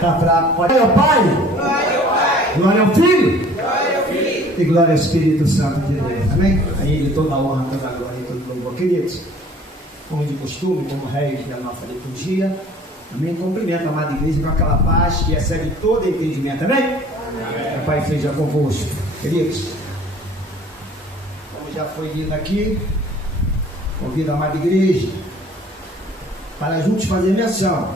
Tá fraco. Glória ao Pai. Glória ao Filho. E glória ao Espírito Santo de Deus. Amém? A Ele toda a honra, toda a glória e todo o louvor. Queridos, como de costume, como réis da nossa liturgia, amém? Cumprimento a amada igreja com aquela paz que excede todo entendimento. Amém? Amém. O Pai seja convosco. Queridos, como já foi dito aqui, convido a amada igreja para juntos fazer menção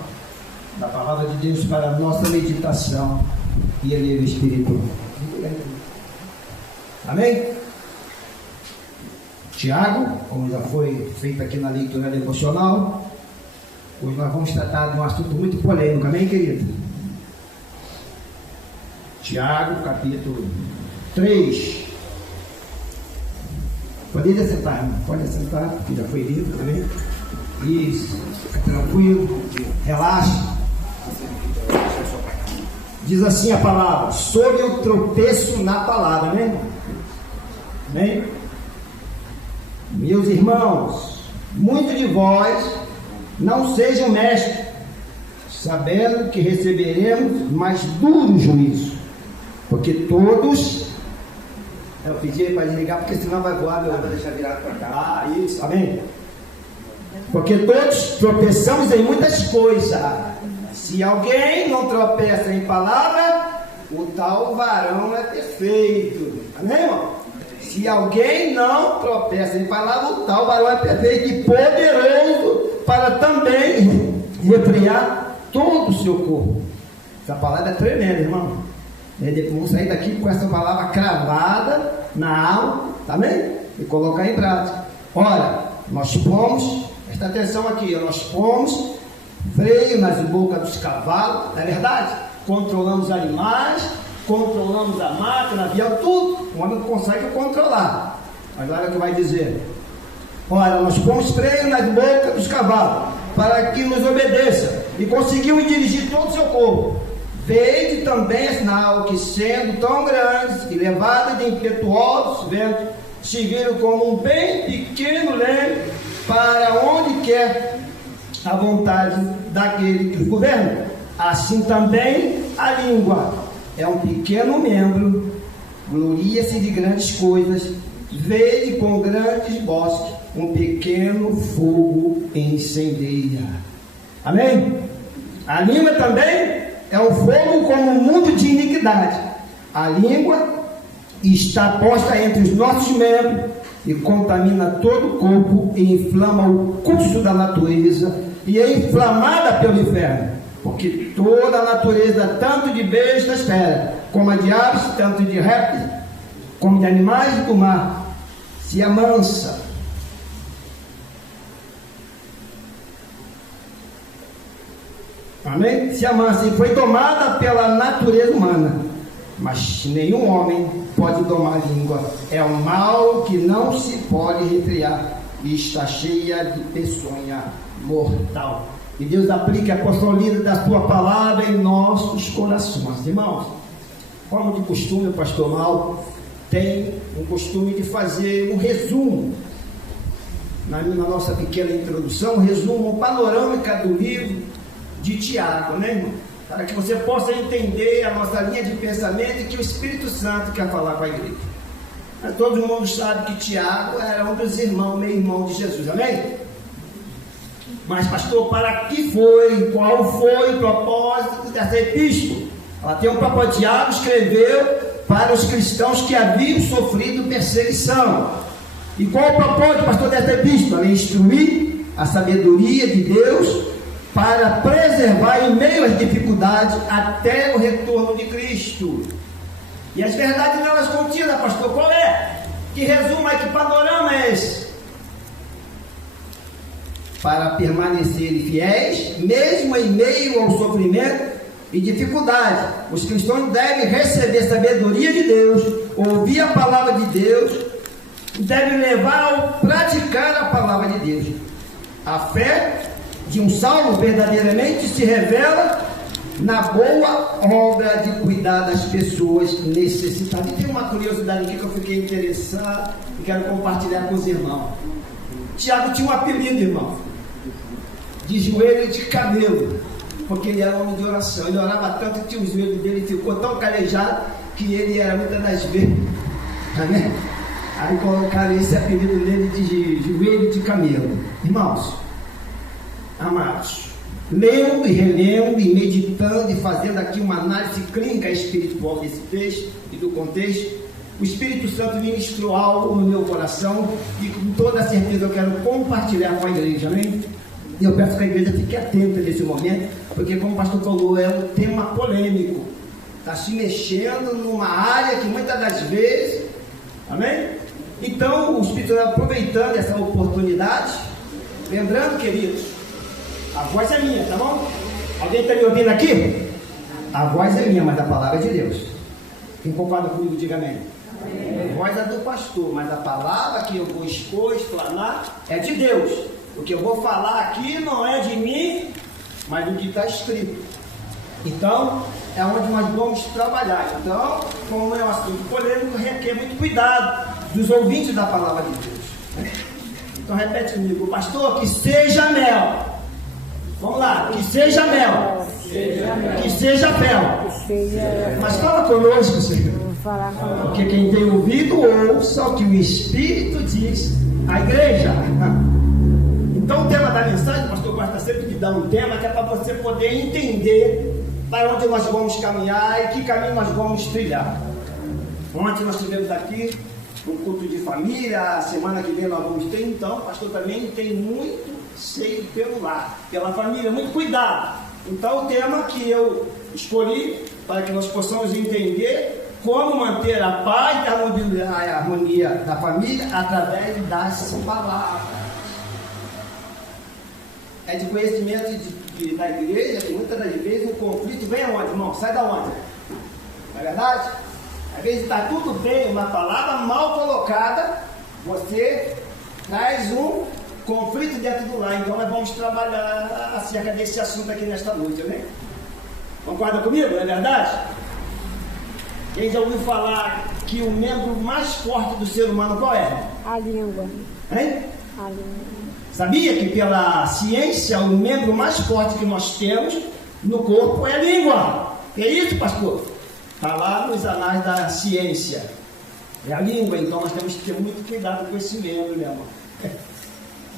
da palavra de Deus para a nossa meditação e elevo espiritual. Amém? Tiago, como já foi feito aqui na leitura devocional, hoje nós vamos tratar de um assunto muito polêmico, amém, querido? Tiago, capítulo 3. Pode assentar, irmão. Pode assentar, que já foi lido também. Isso, fica tranquilo, relaxa. Diz assim a palavra: sobre o tropeço na palavra, né? Amém? Meus irmãos, muitos de vós não sejam mestres, sabendo que receberemos mais duro juízo, porque todos. Eu pedi para desligar, porque senão vai voar, meu. Vou deixar virado para cá. Ah, isso, amém? Porque todos tropeçamos em muitas coisas. Se alguém não tropeça em palavra, o tal varão é perfeito. Amém, irmão? Se alguém não tropeça em palavra, o tal varão é perfeito e poderoso para também refrear todo o seu corpo. Essa palavra é tremenda, irmão. Vamos sair daqui com essa palavra cravada na alma, tá bem? E colocar em prática. Ora, nós pomos, presta atenção aqui, nós pomos freio nas bocas dos cavalos, não é verdade? Controlamos os animais, controlamos a máquina, avião, tudo. O homem consegue controlar. Mas olha o que vai dizer. Ora, nós pomos freio nas bocas dos cavalos, para que nos obedeça, e conseguimos dirigir todo o seu corpo. Vede também sinal que, sendo tão grandes e levados de impetuosos ventos, se viram como um bem pequeno leme para onde quer a vontade daquele que os governa. Assim também a língua é um pequeno membro, gloria-se de grandes coisas, vede com grandes bosques um pequeno fogo incendeia. Amém? A língua também é um fogo como um mundo de iniquidade. A língua está posta entre os nossos membros e contamina todo o corpo e inflama o curso da natureza e é inflamada pelo inferno, porque toda a natureza, tanto de bestas fera, como a de aves, tanto de répteis, como de animais do mar, se amansa. Amém? Se amansa e foi domada pela natureza humana, mas nenhum homem pode domar a língua. É um mal que não se pode refrear e está cheia de peçonha mortal. E Deus aplique a porção livre da sua palavra em nossos corações. Irmãos, como de costume, o pastor Mal tem o costume de fazer um resumo na nossa pequena introdução, um resumo panorâmica do livro de Tiago, né, irmão? Para que você possa entender a nossa linha de pensamento e que o Espírito Santo quer falar com a igreja. Mas todo mundo sabe que Tiago era um dos irmãos, meio irmão de Jesus, amém? Mas, pastor, para que foi, qual foi o propósito dessa epístola? Ela tem um propósito. Tiago escreveu para os cristãos que haviam sofrido perseguição. E qual o propósito, pastor, dessa epístola? É instruir a sabedoria de Deus para preservar em meio às dificuldades até o retorno de Cristo. E as verdades nelas contidas, pastor, qual é? Que resumo é, que panorama é esse? Para permanecerem fiéis, mesmo em meio ao sofrimento e dificuldade, os cristãos devem receber sabedoria de Deus, ouvir a palavra de Deus, devem levar ao praticar a palavra de Deus. A fé de um salvo verdadeiramente se revela na boa obra de cuidar das pessoas necessitadas. E tem uma curiosidade aqui que eu fiquei interessado e quero compartilhar com os irmãos. Tiago tinha um apelido, irmão, de joelho de camelo. porque ele era homem de oração. Ele orava tanto que o joelho dele ficou tão calejado que ele era muitas das vezes, né? Aí colocaram esse apelido nele de joelho de camelo. Irmãos, amados, lendo e relendo e meditando e fazendo aqui uma análise clínica espiritual desse texto e do contexto, o Espírito Santo ministrou algo no meu coração e com toda certeza eu quero compartilhar com a igreja, amém? E eu peço que a igreja fique atenta nesse momento, porque como o pastor falou, é um tema polêmico, está se mexendo numa área que muitas das vezes, amém? Então o Espírito Santo aproveitando essa oportunidade, lembrando, queridos, a voz é minha, tá bom? Alguém está me ouvindo aqui? A voz é minha, mas a palavra é de Deus. Quem concorda comigo, diga amém. A voz é do pastor, mas a palavra que eu vou expor, explanar, é de Deus. O que eu vou falar aqui não é de mim, mas do que está escrito. Então, é onde nós vamos trabalhar. Então, como é um assunto polêmico, requer muito cuidado dos ouvintes da palavra de Deus. Então, repete comigo, pastor, que seja mel. Vamos lá, que seja mel. Que seja mel. Mas fala conosco, Senhor. Porque quem tem ouvido, ouça o que o Espírito diz à igreja. Então o tema da mensagem, o pastor gosta sempre de dar um tema que é para você poder entender para onde nós vamos caminhar e que caminho nós vamos trilhar. Ontem nós tivemos aqui um culto de família, a semana que vem nós vamos ter, então o pastor também tem muito seio pelo lar, pela família, muito cuidado. Então o tema que eu escolhi para que nós possamos entender como manter a paz e a harmonia da família através das palavras. É de conhecimento da igreja que muitas das vezes o conflito vem aonde, irmão? Sai da onde? Não é verdade? Às vezes está tudo bem, uma palavra mal colocada, você traz um conflito dentro do lar. Então nós vamos trabalhar acerca desse assunto aqui nesta noite, né? Concorda comigo? Não é verdade? Quem já ouviu falar que o membro mais forte do ser humano qual é? A língua. Hein? A língua. Sabia que pela ciência o membro mais forte que nós temos no corpo é a língua? Que é isso, pastor? Está lá nos anais da ciência. É a língua, então nós temos que ter muito cuidado com esse membro, meu irmão.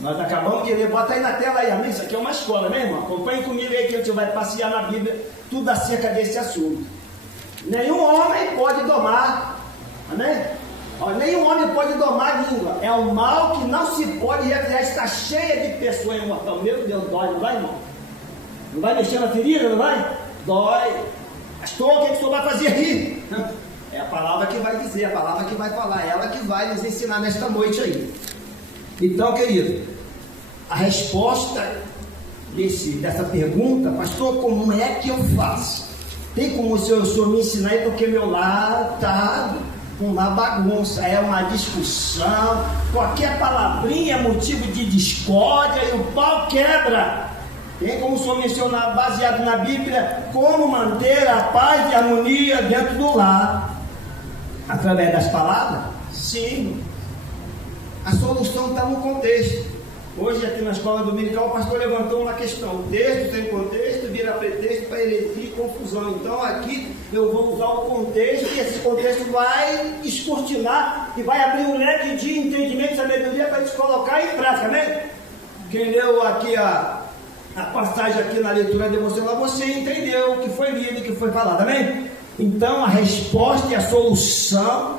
Nós acabamos de ler, bota aí na tela aí, amém? Isso aqui é uma escola, né, irmão? Acompanhe comigo aí que a gente vai passear na Bíblia tudo acerca desse assunto. Nenhum homem pode domar, amém? Nenhum homem pode domar a língua. É um mal que não se pode recriar. Está cheia de pessoas imortais. Meu Deus, dói, não vai, irmão? Não vai mexer na ferida, não vai? Dói. Pastor, o que o senhor vai fazer aqui? É a palavra que vai dizer, a palavra que vai falar, ela que vai nos ensinar nesta noite aí. Então, querido, a resposta dessa pergunta, pastor, como é que eu faço? Tem como o senhor me ensinar aí, porque meu lar está uma bagunça, é uma discussão, qualquer palavrinha é motivo de discórdia e o pau quebra. Tem como o senhor mencionar, baseado na Bíblia, como manter a paz e a harmonia dentro do lar? Através das palavras? Sim. A solução está no contexto. Hoje aqui na escola dominical o pastor levantou uma questão. O texto sem contexto vira pretexto para heresia e confusão. Então aqui eu vou usar o contexto e esse contexto vai escortinar e vai abrir um leque de entendimento e sabedoria para a gente colocar em prática, né? Quem leu aqui a passagem aqui na leitura devocional, você entendeu o que foi lido, o que foi falado, amém? Então a resposta e a solução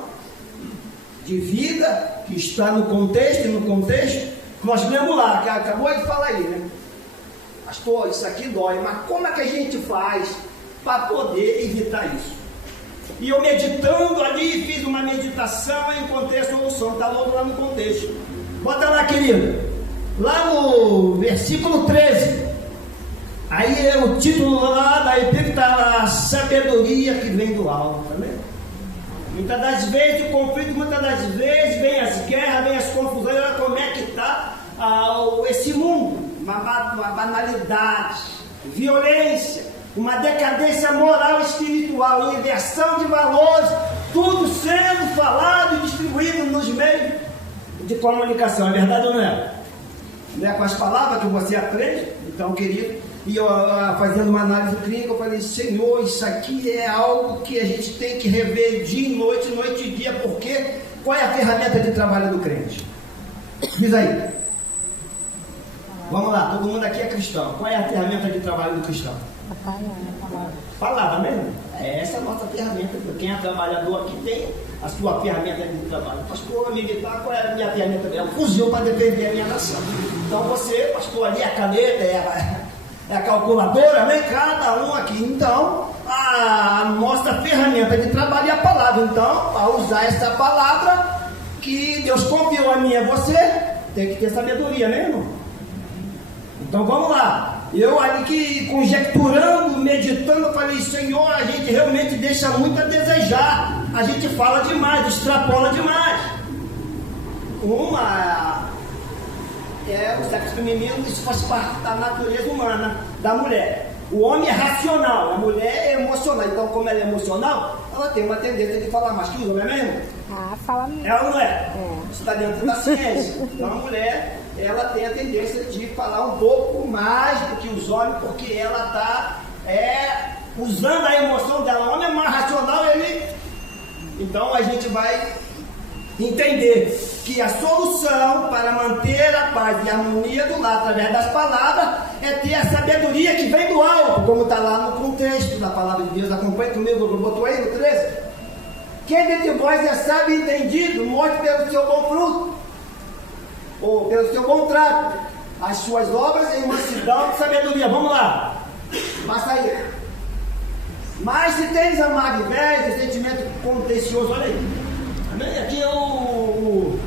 de vida que está no contexto e no contexto nós lemos lá, que acabou de falar aí, né? Pastor, isso aqui dói, mas como é que a gente faz para poder evitar isso? E eu meditando ali, fiz uma meditação e encontrei a solução, está logo lá no contexto. Bota lá, querido, lá no versículo 13, aí é o título lá da epístola, está lá, a sabedoria que vem do alto, tá vendo? Muitas das vezes o conflito, muitas das vezes vem as guerras, vem as confusões. Olha como é que está esse mundo, uma banalidade, violência, uma decadência moral e espiritual, inversão de valores, tudo sendo falado e distribuído nos meios de comunicação. É verdade ou não é? Não é com as palavras que você aprende? Então, querido, e eu fazendo uma análise clínica, eu falei, Senhor, isso aqui é algo que a gente tem que rever dia e noite e dia, porque qual é a ferramenta de trabalho do crente? Diz aí. Vamos lá, todo mundo aqui é cristão. Qual é a ferramenta de trabalho do cristão? Palavra mesmo? Essa é a nossa ferramenta. Quem é trabalhador aqui tem a sua ferramenta de trabalho. Pastor, militar, qual é a minha ferramenta? É o fuzil para defender a minha nação. Então você, pastor, ali a caneta, é a calculadora, né? Cada um aqui. Então, a nossa ferramenta de trabalho é a palavra. Então, ao usar essa palavra que Deus confiou a mim e a você, tem que ter sabedoria, né, irmão? Então vamos lá. Eu ali que conjecturando, meditando, eu falei, Senhor, a gente realmente deixa muito a desejar. A gente fala demais, extrapola demais. Uma é o sexo feminino, isso faz parte da natureza humana, da mulher. O homem é racional, a mulher é emocional. Então, como ela é emocional, ela tem uma tendência de falar mais que o homem, não é mesmo? Fala mesmo. Ela não é? Isso está dentro da ciência. Então, a mulher, ela tem a tendência de falar um pouco mais do que os homens, porque ela está usando a emoção dela. O homem é mais racional, Então, a gente vai entender que a solução para manter a paz e a harmonia do lar através das palavras é ter a sabedoria que vem do alto, como está lá no contexto da palavra de Deus. Acompanha comigo, botou aí no 13. Quem dentre vós é sábio e entendido, mostre pelo seu bom fruto, ou pelo seu bom trato, as suas obras em mansidão de sabedoria. Vamos lá, passa aí. Mas se tens amargo, inveja, sentimento contencioso, olha aí. Aqui é o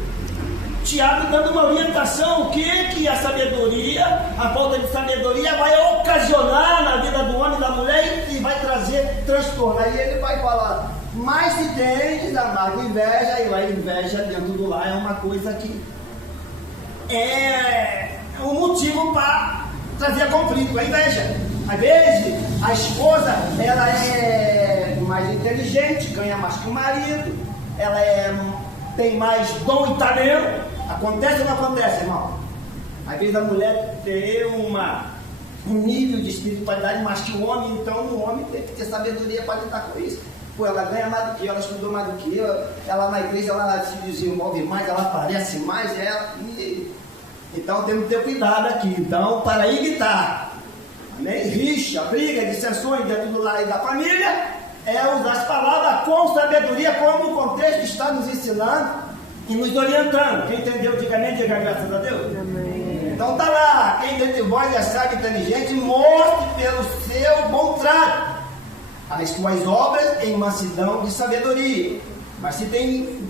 Tiago dando uma orientação, o que a sabedoria, a falta de sabedoria vai ocasionar na vida do homem e da mulher e vai trazer transtorno. Aí ele vai falar, mas se tens amargo, inveja, e a inveja dentro do lar é uma coisa que é um motivo para trazer conflito, a inveja. Às vezes a esposa, ela é mais inteligente, ganha mais que o marido, ela tem mais dom e talento. Acontece ou não acontece, irmão? Às vezes a mulher tem um nível de espiritualidade mais que o homem, então o homem tem que ter sabedoria para lidar com isso. Pô, ela ganha mais do que eu, ela estudou mais do que eu, ela na igreja ela se desenvolve mais, ela aparece mais, então temos que ter cuidado aqui. Então, para evitar rixa, briga, dissensões dentro do lar e da família, é usar as palavras com sabedoria, como o contexto está nos ensinando e nos orientando. Quem entendeu, diga amém, diga graças a Deus. Amém. Então está lá, quem dentre vós é sábio e inteligente, mostre pelo seu bom trato as suas obras em mansidão de sabedoria. Mas se tem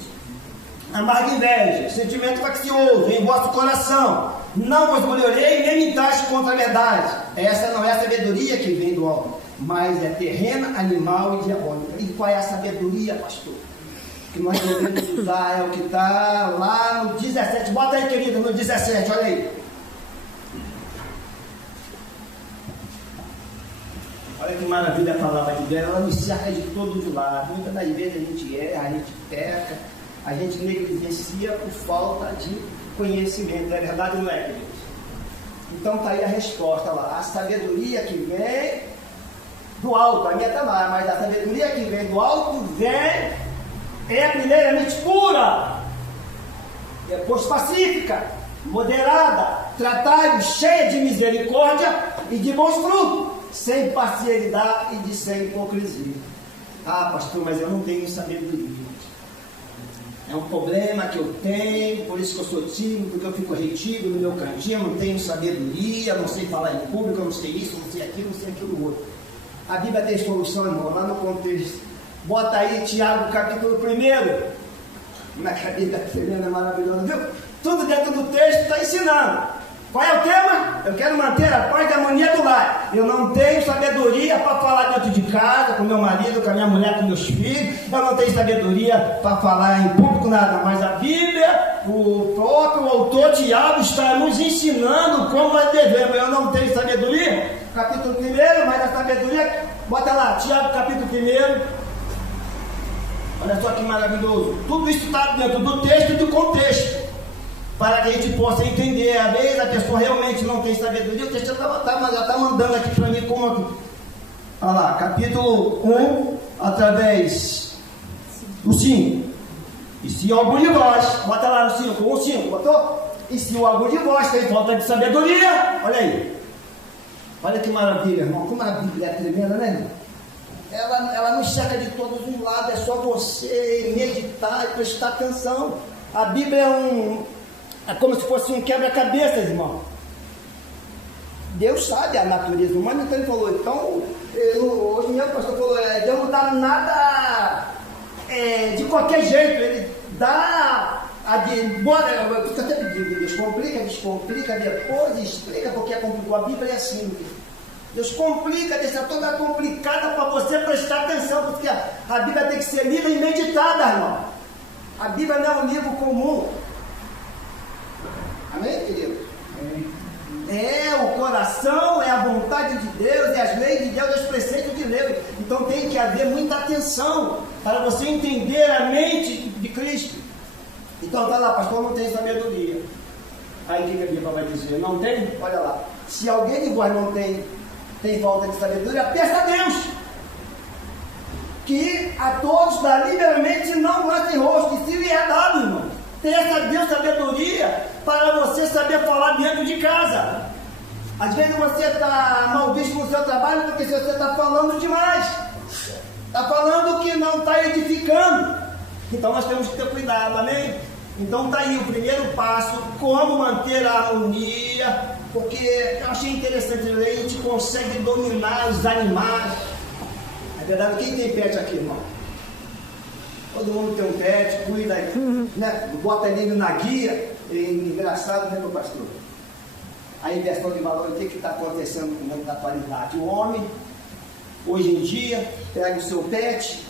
amarga inveja, sentimento faccioso em vosso coração, não vos gloriarei nem mintais contra a verdade. Essa não é a sabedoria que vem do alto, mas é terrena, animal e diabólica. E qual é a sabedoria, pastor? Que nós devemos usar é o que está lá no 17. Bota aí, querido, no 17, olha aí. Olha que maravilha a palavra de Deus, ela nos cerca de todos os lados. Muitas das vezes a gente erra, a gente peca, a gente negligencia por falta de conhecimento. É verdade, não é, querido? Então está aí a resposta lá. A sabedoria que vem do alto, a minha está lá, mas a sabedoria que vem do alto é primeiramente pura, depois pacífica, moderada, tratável, cheia de misericórdia e de bons frutos, sem parcialidade e sem hipocrisia. Ah, pastor, mas eu não tenho sabedoria. É um problema que eu tenho, por isso que eu sou tímido, porque eu fico retido no meu cantinho, não tenho sabedoria, não sei falar em público, não sei isso, não sei aquilo, não sei aquilo outro. A Bíblia tem solução, irmão, lá no contexto. Bota aí Tiago, capítulo 1. Na cadeira é maravilhosa, viu? Tudo dentro do texto está ensinando. Qual é o tema? Eu quero manter a paz e a harmonia do lar. Eu não tenho sabedoria para falar dentro de casa, com meu marido, com a minha mulher, com meus filhos. Eu não tenho sabedoria para falar em público, nada. Mas a Bíblia, o próprio autor Tiago está nos ensinando como nós devemos. Eu não tenho sabedoria. Capítulo 1, mas a sabedoria, bota lá, Tiago capítulo 1. Olha só que maravilhoso. Tudo isso está dentro do texto e do contexto. para que a gente possa entender. Às vezes a pessoa realmente não tem sabedoria, o texto já está mandando aqui para mim como. Olha lá, capítulo 1, através do 5. E se algum de vós, bota lá no 5, 1,5, botou? E se algum de vós tem falta de sabedoria, olha aí. Olha que maravilha, irmão. Como a Bíblia é tremenda, né, irmão? Ela nos cerca de todos os lados, é só você meditar e prestar atenção. A Bíblia é como se fosse um quebra-cabeça, irmão. Deus sabe a natureza humana, então ele falou, então, hoje mesmo o pastor falou, Deus não dá nada de qualquer jeito, ele dá eu fico até pedindo, Deus descomplica, depois explica porque é complicado. A Bíblia é assim, Deus complica, deixa toda complicada para você prestar atenção, porque a Bíblia tem que ser lida e meditada, irmão. A Bíblia não é um livro comum. Amém, querido? É o coração, é a vontade de Deus, é as leis de Deus, é os preceitos de Deus. Então tem que haver muita atenção para você entender a mente de Cristo. Então tá lá, pastor, não tem sabedoria. Aí o que a Bíblia vai dizer? Não tem? Olha lá. Se alguém de vós não tem falta de sabedoria, peça a Deus, que a todos dá liberalmente, não lance rosto, e se lhe é dado, irmão. Peça a Deus sabedoria para você saber falar dentro de casa. Às vezes você está mal visto no seu trabalho porque você está falando demais, está falando que não está edificando. Então nós temos que ter cuidado, amém? Então está aí o primeiro passo, como manter a harmonia, porque eu achei interessante ler, a gente consegue dominar os animais. É verdade, quem tem pet aqui, irmão? Todo mundo tem um pet, cuida, né? Bota ele na guia. É engraçado, né, meu pastor? A inversão de valor, o que está acontecendo com o mundo da atualidade? O homem, hoje em dia, pega o seu pet,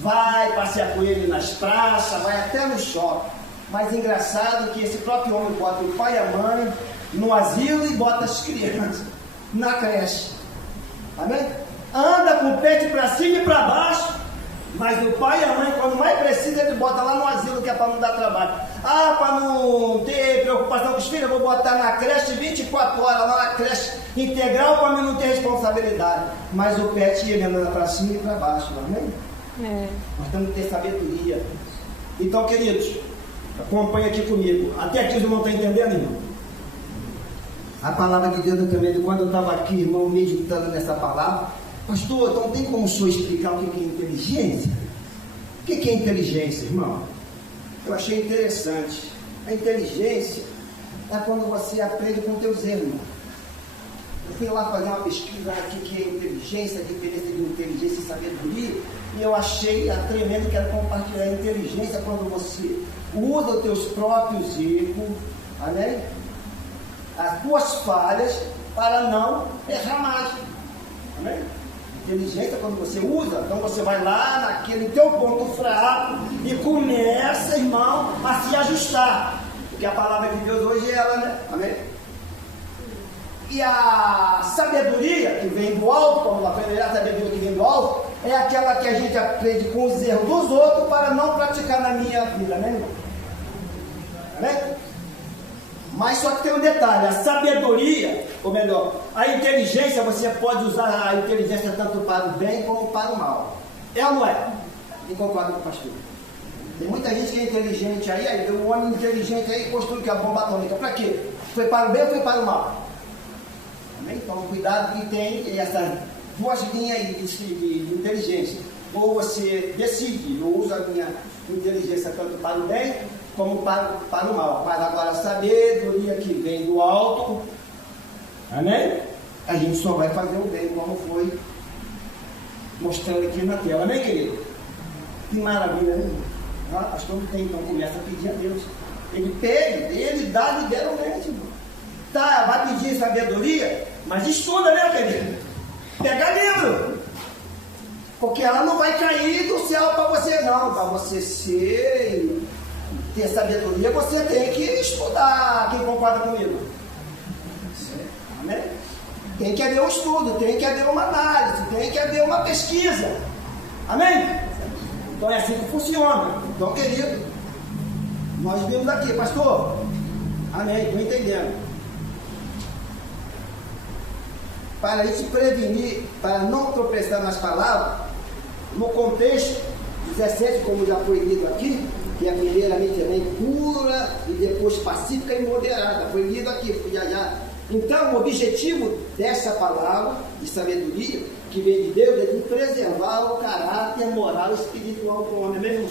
vai passear com ele nas praças, vai até no shopping. Mas engraçado que esse próprio homem bota o pai e a mãe no asilo e bota as crianças na creche. Amém? Anda com o pet para cima e para baixo, mas o pai e a mãe, quando mais precisa, ele bota lá no asilo, que é para não dar trabalho. Para não ter preocupação com os filhos, eu vou botar na creche 24 horas, lá na creche integral, para mim não ter responsabilidade. Mas o pet, ele anda para cima e para baixo, amém? Nós temos que ter sabedoria. Então, queridos, acompanha aqui comigo. Até aqui os irmãos estão entendendo, irmão? A palavra de Deus também, quando eu estava aqui, irmão, meditando nessa palavra, pastor, então tem como o senhor explicar o que é inteligência? O que é inteligência, irmão? Eu achei interessante. A inteligência é quando você aprende com teus erros, irmão. Eu fui lá fazer uma pesquisa aqui que é inteligência, a diferença de inteligência e sabedoria, e eu achei tremendo, quero compartilhar a inteligência quando você usa os teus próprios erros, amém? As tuas falhas, para não errar mais, amém? Inteligência quando você usa, então você vai lá naquele teu ponto fraco e começa, irmão, a se ajustar, porque a palavra de Deus hoje é ela, né? Amém? E a sabedoria que vem do alto, como aprender a sabedoria que vem do alto, é aquela que a gente aprende com os erros dos outros para não praticar na minha vida, né, irmão? Amém? Mas só que tem um detalhe, a sabedoria, ou melhor, a inteligência, você pode usar a inteligência tanto para o bem como para o mal. É ou não é? E concordo com o pastor. Tem muita gente que é inteligente aí tem um homem inteligente aí construiu que a bomba atômica. Para quê? Foi para o bem ou foi para o mal? Amém? Então cuidado que tem essas duas linhas de inteligência. Ou você decide, ou usa a minha inteligência tanto para o bem como para o mal. Mas agora a sabedoria que vem do alto, amém? A gente só vai fazer o bem, como foi mostrando aqui na tela, amém, querido? Que maravilha, né? Pastor não tem, então começa a pedir a Deus. Ele pede, ele dá liberalmente. Tá, vai pedir sabedoria, mas estuda, né, querido? Pega livro. Porque ela não vai cair do céu para você, não. Para você ter sabedoria, você tem que estudar. Quem concorda comigo? Amém? Tem que haver um estudo, tem que haver uma análise, tem que haver uma pesquisa. Amém? Então é assim que funciona. Então, querido, nós vimos aqui, pastor, Amém? Estou entendendo. Para a gente prevenir, para não tropeçar nas palavras, no contexto 17, como já foi lido aqui, que é primeiramente também pura e depois pacífica e moderada. Foi lido aqui, já. Então, o objetivo dessa palavra de sabedoria que vem de Deus é de preservar o caráter moral e espiritual do homem, mesmo.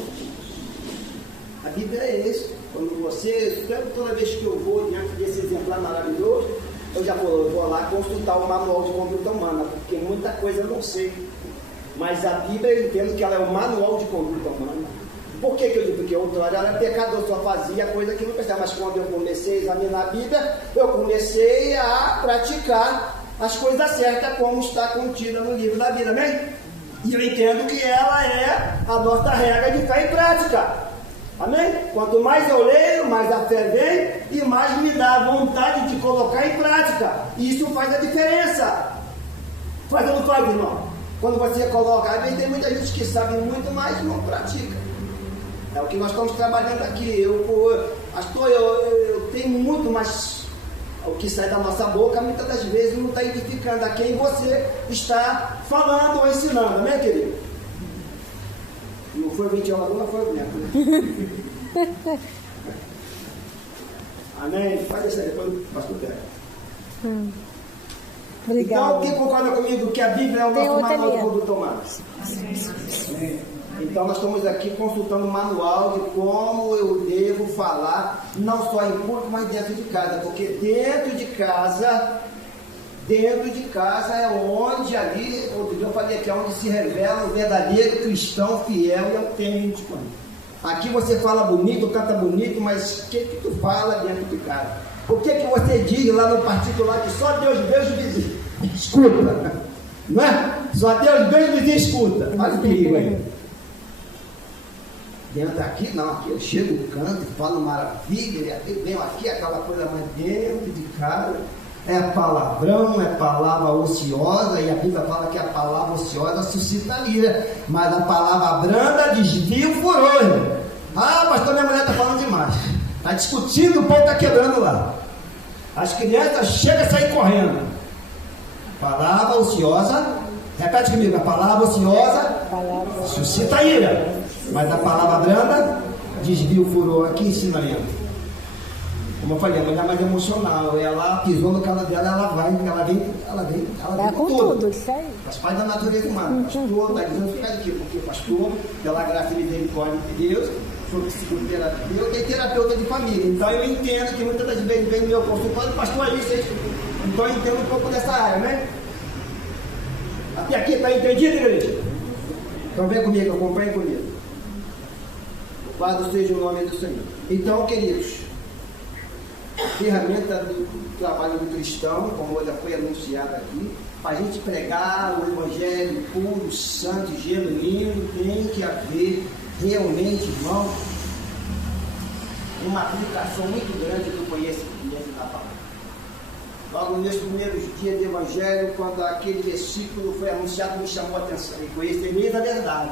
A Bíblia é isso. Quando você, toda vez que eu vou diante desse exemplar maravilhoso, eu já vou lá consultar o manual de conduta humana, porque muita coisa eu não sei. Mas a Bíblia, eu entendo que ela é o manual de conduta humana. Por que eu digo? Porque outrora eu era pecador, só fazia coisa que não precisava. Mas quando eu comecei a examinar a Bíblia, eu comecei a praticar as coisas certas, como está contida no livro da Bíblia, amém? E eu entendo que ela é a nossa regra de fé e prática. Amém? Quanto mais eu leio, mais a fé vem e mais me dá vontade de colocar em prática. E isso faz a diferença. Faz ou não faz, irmão? Quando você coloca, às vezes tem muita gente que sabe muito, mas não pratica. É o que nós estamos trabalhando aqui. Eu tenho muito, mas o que sai da nossa boca muitas das vezes não está edificando a quem você está falando ou ensinando. Amém, querido? Não foi 20 horas, não foi o tempo. Amém? Faz isso aí, depois o pastor pega. Obrigado. Então, quem concorda comigo que a Bíblia é o nosso manual de conduta humana? Então, nós estamos aqui consultando o manual de como eu devo falar, não só em público, mas dentro de casa. Porque dentro de casa é onde ali, eu falei aqui, é onde se revela o verdadeiro cristão fiel e autêntico. Aqui você fala bonito, canta bonito, mas o que tu fala dentro de casa? O que você diz lá no particular que só Deus vê os vizinhos? Escuta, não é? Só Deus vê os vizinhos escuta. Olha o perigo aí. Dentro daqui, não, aqui eu chego, canto, falo maravilha, venho aqui, aquela coisa, mas dentro de casa é palavrão, é palavra ociosa, e a Bíblia fala que a palavra ociosa suscita ira, mas a palavra branda desvia o furor. Ah, pastor, minha mulher está falando demais, está discutindo, o pau está quebrando lá. As crianças chegam a sair correndo. Palavra ociosa, repete comigo, a palavra ociosa suscita ira, mas a palavra branda desvia o furor. Aqui ensinamento. Como eu falei, a mulher mais emocional, ela pisou no calo dela, ela vem com tudo. Isso aí. Faz parte da natureza humana. Pastor, está dizendo ficar aqui, porque pastor, pela graça e misericórdia de Deus, sou psicoterapeuta e terapeuta de família. Então eu entendo que muitas das vezes vem no meu consultório, pastor, é isso. Então eu entendo um pouco dessa área, né? Até aqui está entendido, igreja? Então vem comigo, acompanhe comigo. Louvado seja o nome do Senhor. Então, queridos, a ferramenta do trabalho do cristão, como já foi anunciado aqui, para a gente pregar o evangelho puro, santo e genuíno, tem que haver realmente, irmão, uma aplicação muito grande do conhecimento da palavra. Logo nos primeiros dias do evangelho, quando aquele versículo foi anunciado, me chamou a atenção. E conhecereis a verdade,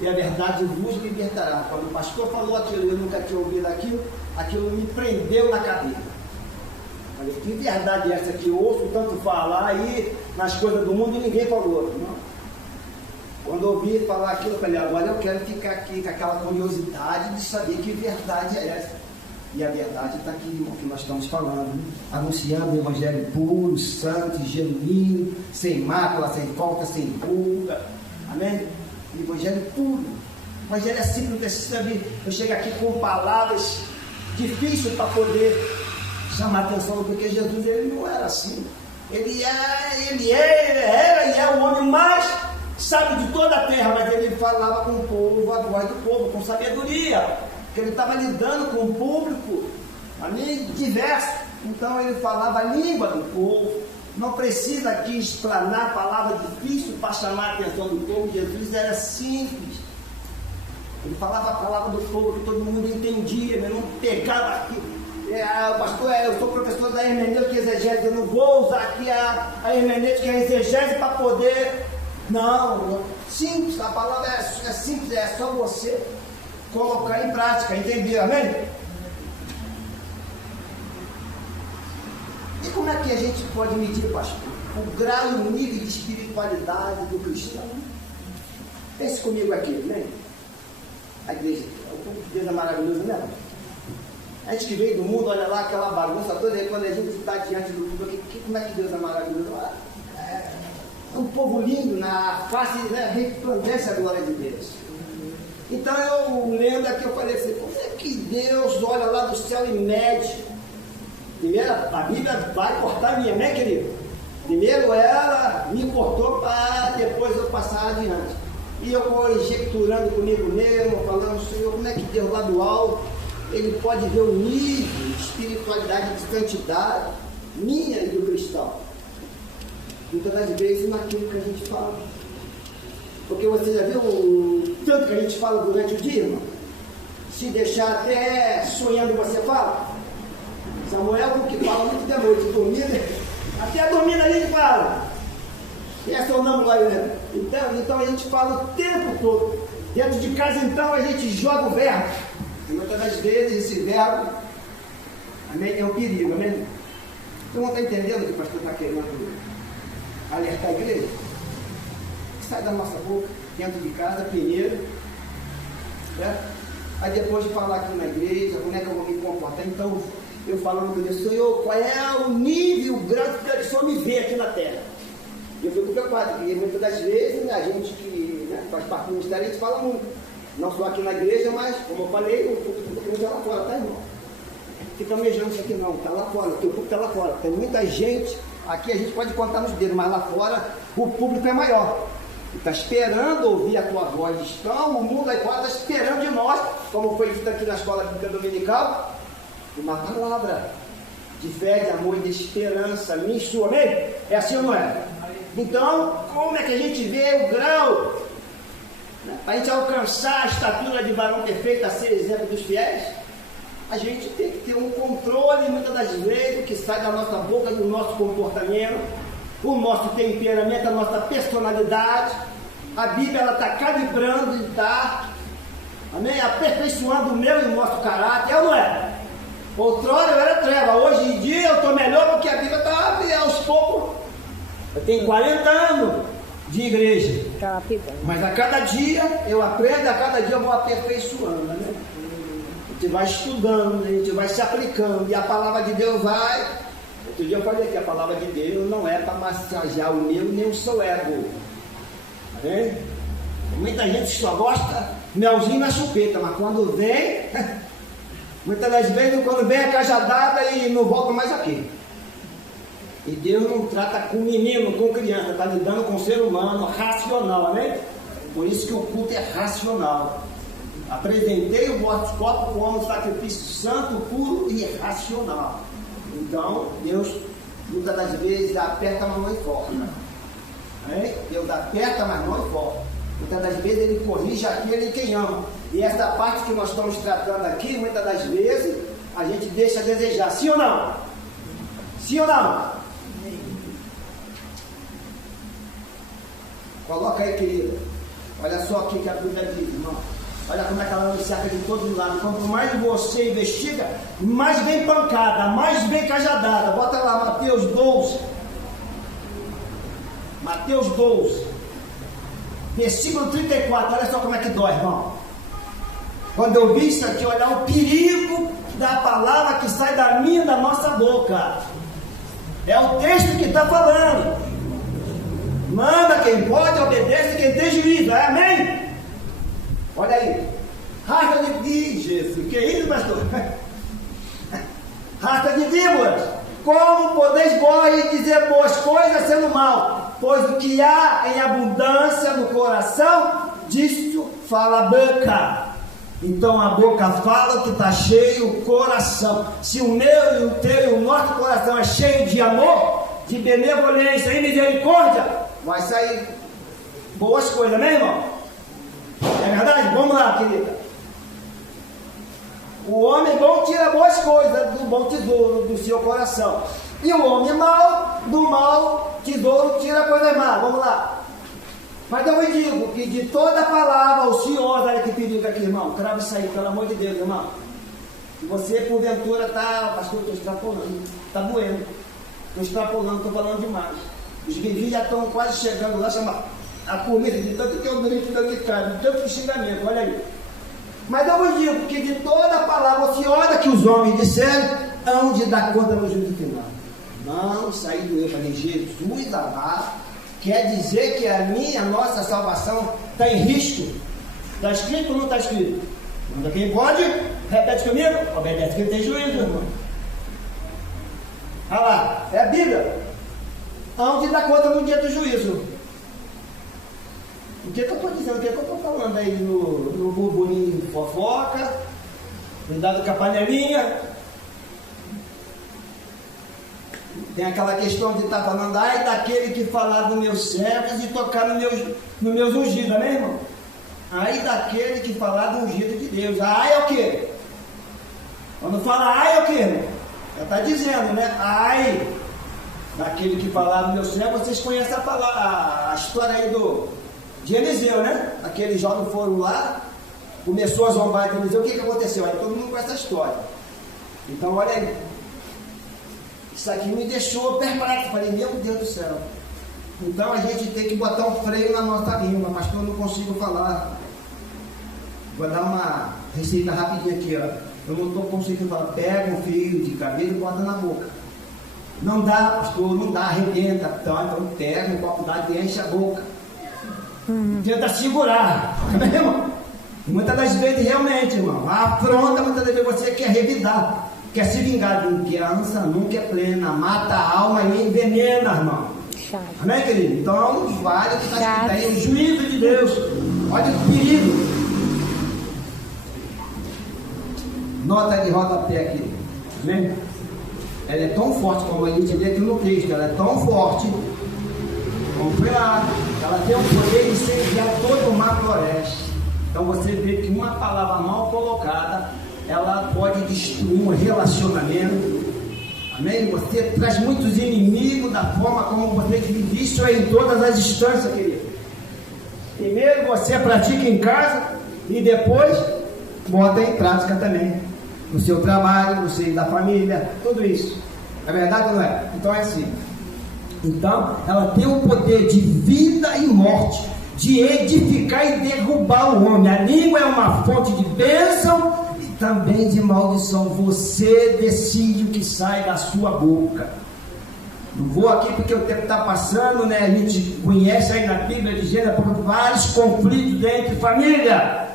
e a verdade vos libertará. Quando o pastor falou aquilo, eu nunca tinha ouvido aquilo me prendeu na cadeira. Falei, que verdade é essa que eu ouço tanto falar aí nas coisas do mundo e ninguém falou? Não. Quando eu ouvi falar aquilo, eu falei, agora eu quero ficar aqui com aquela curiosidade de saber que verdade é essa. E a verdade está aqui, irmão, que nós estamos falando, né? Anunciando o evangelho puro, santo, genuíno, sem mácula, sem falta, sem culpa. Amém? O evangelho puro. O evangelho é simples, não precisa vir. Eu chego aqui com palavras difíceis para poder chamar a atenção, porque Jesus ele não era assim. Ele era e é o homem mais sábio de toda a terra, mas ele falava com o povo, a voz do povo, com sabedoria. Porque ele estava lidando com um público diverso. Então ele falava a língua do povo. Não precisa aqui explanar palavra difícil para chamar a atenção do povo. Jesus era simples. Ele falava a palavra do povo que todo mundo entendia, ele não pegava aqui. Pastor, eu sou professor da hermenêutica e exegese, eu não vou usar aqui a hermenêutica e a exegese para poder. Não, simples, a palavra é simples, é só você colocar em prática, entendeu? Amém? como é que a gente pode medir, pastor, o grau e o nível de espiritualidade do cristão? Pense comigo aqui, né? A igreja, o povo de Deus é maravilhoso, né? A gente que veio do mundo, olha lá aquela bagunça toda, e quando a gente está diante do mundo, como é que Deus é maravilhoso? É um povo lindo, na face, né, resplandece a glória de Deus. Então eu lendo aqui, eu falei assim, como é que Deus olha lá do céu e mede? Primeiro, a Bíblia vai cortar a minha, né, querido? Primeiro ela me cortou para depois eu passar adiante. E eu vou conjecturando comigo mesmo, falando, Senhor, como é que Deus lá do alto, Ele pode ver o nível de espiritualidade, de santidade minha e do cristão. Muitas das vezes naquilo que a gente fala. Porque você já viu o tanto que a gente fala durante o dia, irmão? Se deixar até sonhando você fala. Samuel, que fala muito de noite, dormindo, até dormindo a gente fala. E é seu nome lá, né? Então a gente fala o tempo todo. Dentro de casa, então, a gente joga o verbo. E muitas das vezes esse verbo, amém, é um perigo, amém? Então não está entendendo o que o pastor está querendo alertar a igreja? Que sai da nossa boca, dentro de casa, primeiro, né? Aí depois de falar aqui na igreja, como é que eu vou me comportar? Então, eu falando com Deus, Senhor, qual é o nível, o grau que o Senhor me vê aqui na terra? Eu fico preocupado, porque muitas das vezes, né, a gente que, né, faz parte do ministério, a gente fala muito. Não só aqui na igreja, mas, como eu falei, o público está lá fora, tá, irmão? Fica mejando isso aqui não, está lá fora, o público está lá fora. Tem muita gente, aqui a gente pode contar nos dedos, mas lá fora o público é maior. Está esperando ouvir a tua voz. Então, o mundo aí fora está esperando de nós, como foi dito aqui na escola bíblica dominical, uma palavra de fé, de amor e de esperança, minha e sua, amém? É assim ou não é? Então, como é que a gente vê o grau? Para a gente alcançar a estatura de varão perfeito, a ser exemplo dos fiéis, a gente tem que ter um controle, muitas das vezes, que sai da nossa boca, do nosso comportamento, o nosso temperamento, a nossa personalidade. A Bíblia está calibrando e está, amém, aperfeiçoando o meu e o nosso caráter, é ou não é? Outrora eu era treva, hoje em dia eu estou melhor porque a Bíblia está aos poucos. Eu tenho 40 anos de igreja, mas a cada dia eu aprendo, a cada dia eu vou aperfeiçoando, né? A gente vai estudando, a gente vai se aplicando, e a palavra de Deus vai. Outro dia eu falei que a palavra de Deus não é para massagear o meu nem o seu ego, tá vendo? Muita gente só gosta melzinho na chupeta, mas quando vem, muitas das vezes quando vem a cajadada e não volta mais aqui. E Deus não trata com menino, com criança, está lidando com ser humano racional, né? Por isso que o culto é racional. Apresentei o vosso corpo como sacrifício santo, puro e racional. Então, Deus, muitas das vezes, aperta, mas não enforca. Né? Deus aperta, mas não enforca. Muitas das vezes, Ele corrige aquele quem ama. E essa parte que nós estamos tratando aqui, muitas das vezes, a gente deixa a desejar. Sim ou não? Sim ou não? Coloca aí, querida. Olha só o que a Bíblia diz, irmão. Olha como é que ela nos cerca de todos lados. Quanto mais você investiga, mais vem pancada, mais vem cajadada. Bota lá, Mateus 12. Mateus 12. Versículo 34. Olha só como é que dói, irmão. Quando eu vi isso aqui, olha o perigo da palavra que sai da minha e da nossa boca. É o texto que está falando. Manda quem pode, obedece quem tem juízo, amém? Olha aí, raça de Jesus, que isso, pastor? Raça de víboras, como podeis vós dizer boas coisas sendo mal? Pois o que há em abundância no coração, disso fala a boca. Então a boca fala o que está cheio o coração. Se o meu e o teu e o nosso coração é cheio de amor, de benevolência e misericórdia, vai sair boas coisas, né, irmão? É verdade? Vamos lá, querida. O homem bom tira boas coisas do bom tesouro do seu coração. E o homem mau, do mau tesouro tira coisas más. Vamos lá. Mas eu me digo que de toda palavra, o Senhor, olha que perigo aqui, irmão. Cravo isso aí, pelo amor de Deus, irmão. Se você, porventura, está, pastor, estou extrapolando, está doendo. Estou extrapolando, estou falando demais. Os vizinhos já estão quase chegando lá, chama a comida de tanto que eu grito, tanto que cai, de tanto que xingamento, olha aí. Mas eu vos digo que de toda a palavra ociosa que os homens disserem, hão de dar conta no juízo final. Não sair do eu, falei, Jesus amado, quer dizer que a nossa salvação está em risco. Está escrito ou não está escrito? Manda quem pode, repete comigo, obedece quem tem juízo, irmão. Olha lá, é a Bíblia. Hão de dar conta no dia do juízo. O que eu estou dizendo? O que eu estou falando aí no burburinho de fofoca, cuidado com a panelinha? Tem aquela questão de estar falando, ai daquele que falar dos meus servos e tocar nos meus ungidos, amém, irmão? Ai daquele que falar do ungido de Deus. Ai é o quê? Quando fala ai é o quê, irmão? Já está dizendo, né? Ai daquele que falar do meu servo. Vocês conhecem a história aí de Eliseu, né? Aqueles jovens foram lá, começou a zombar de Eliseu. O que aconteceu? Aí todo mundo conhece essa história. Então olha aí, isso aqui me deixou perplexo. Falei, meu Deus do céu. Então a gente tem que botar um freio na nossa língua, mas eu não consigo falar. Vou dar uma receita rapidinha aqui, ó. Eu não estou conseguindo falar. Pega um fio de cabelo e bota na boca. Não dá, pastor, não dá, arrebenta. Então pega um copo d'água e enche a boca. Tenta segurar. Amém, irmão? Muitas das vezes, realmente, irmão, a afronta, muitas das vezes você quer revidar, quer se vingar. Vingança nunca é plena, mata a alma e envenena, irmão. Amém, querido? Então, vale o que está escrito aí, o juízo de Deus. Olha o perigo. Nota de rodapé aqui. Amém? Ela é tão forte, como a gente lê aqui no texto, ela é tão forte, vamos cuidar, ela tem o poder de incendiar todo o mar floresta. Então você vê que uma palavra mal colocada, ela pode destruir um relacionamento. Amém? Você traz muitos inimigos da forma como você vive. Isso é em todas as instâncias, querido. Primeiro você pratica em casa e depois bota em prática também. No seu trabalho, no seio da família, tudo isso. É verdade ou não é? Então é assim. Então, ela tem o poder de vida e morte, de edificar e derrubar o homem. A língua é uma fonte de bênção e também de maldição. Você decide o que sai da sua boca. Não vou aqui porque o tempo está passando, né? A gente conhece aí na Bíblia de Gênesis vários conflitos dentro de família.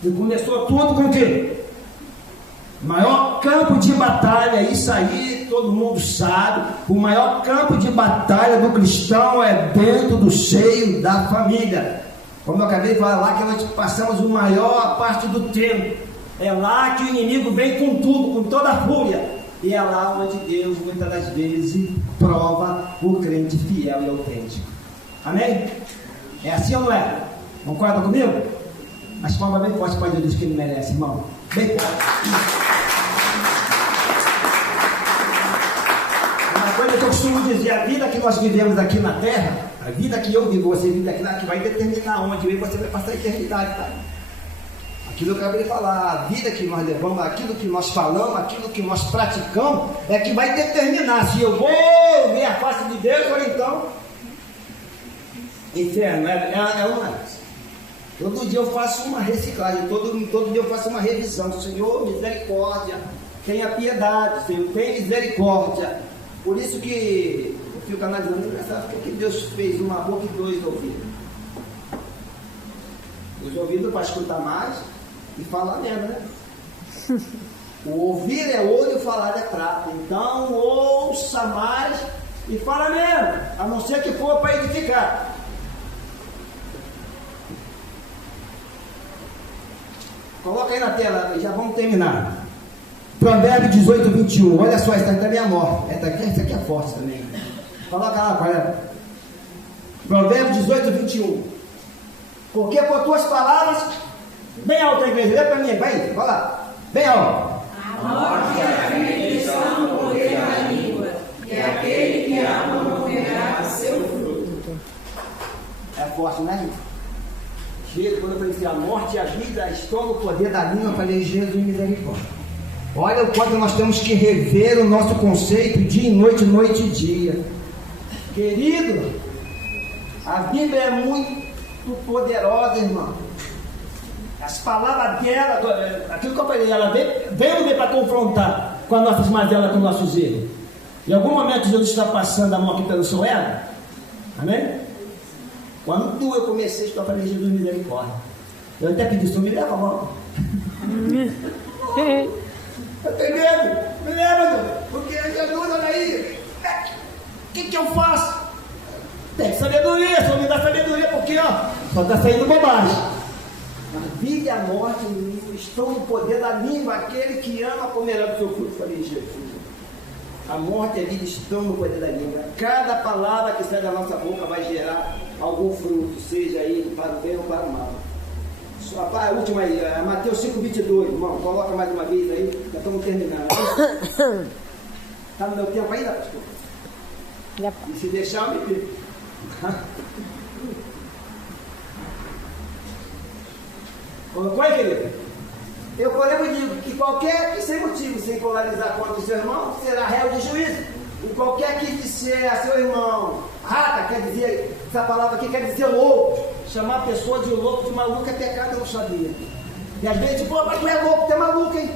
E começou tudo com o quê? Maior campo de batalha, isso aí todo mundo sabe. O maior campo de batalha do cristão é dentro do seio da família. Como eu acabei de falar, lá que nós passamos a maior parte do tempo. É lá que o inimigo vem com tudo, com toda a fúria. E é lá onde Deus muitas das vezes prova o crente fiel e autêntico. Amém? É assim ou não é? Concorda comigo? Mas palma bem forte para Deus que ele merece, irmão. Bem forte. Uma coisa que eu costumo dizer, a vida que nós vivemos aqui na Terra, a vida que eu vivo, você vive aqui, que vai determinar onde eu e você vai passar a eternidade, tá? Aquilo que eu acabei de falar, a vida que nós levamos, aquilo que nós falamos, aquilo que nós praticamos, é que vai determinar se eu vou ver a face de Deus ou então inferno. É uma. Todo dia eu faço uma reciclagem, todo dia eu faço uma revisão. Senhor, misericórdia, tenha piedade, Senhor, tenha misericórdia. Por isso que eu fico analisando, porque Deus fez uma boca e dois ouvidos. Os ouvidos para escutar mais e falar menos, né? O ouvir é olho e o falar é prata. Então ouça mais e fala menos, a não ser que for para edificar. Coloca aí na tela, já vamos terminar. Provérbio 18, 21. Olha só, essa também é morte. Essa aqui é forte também. Coloca lá, qual é? Provérbio 18, 21. Porque por tuas palavras, bem alto a igreja, lê para mim, vai lá, bem alto. A morte e a vida estão no poder da língua, e aquele que ama morrerá a seu fruto. É forte, né, gente? Jesus, quando eu falei assim, a morte e a vida estão no poder da língua, eu falei, Jesus, misericórdia. Olha o quanto nós temos que rever o nosso conceito dia e noite, noite e dia. Querido, a Bíblia é muito poderosa, irmão. As palavras dela, aquilo que eu falei, ela veio para confrontar com as nossas mazelas, com os nossos erros. Em algum momento Jesus está passando a mão aqui pelo seu ego. Amém? Quando eu comecei a estudar, eu falei, Jesus, misericórdia. Eu até pedi, Senhor, me leva logo. Eu tenho medo, me leva, porque Jesus, olha aí, o que eu faço? Tem sabedoria, Senhor, me dá sabedoria, porque só está saindo bobagem. A vida e a morte estão no poder da língua, aquele que ama comerá do seu fruto. Falei, Jesus, a morte e a vida estão no poder da língua. Cada palavra que sai da nossa boca vai gerar algum fruto, seja ele para o bem ou para o mal. A última aí, Mateus 5:22, irmão, coloca mais uma vez aí, já estamos terminando. Está no meu tempo ainda, pastor? E se deixar, eu me perco. Colocou aí, querido? Eu, porém, digo que qualquer que sem motivo, sem polarizar contra o seu irmão, será réu de juízo. E qualquer que disser a seu irmão, rata, quer dizer, essa palavra aqui quer dizer louco. Chamar a pessoa de louco, de maluco é pecado, eu não sabia. E às vezes, pô, mas tu é louco, tu é maluco, hein?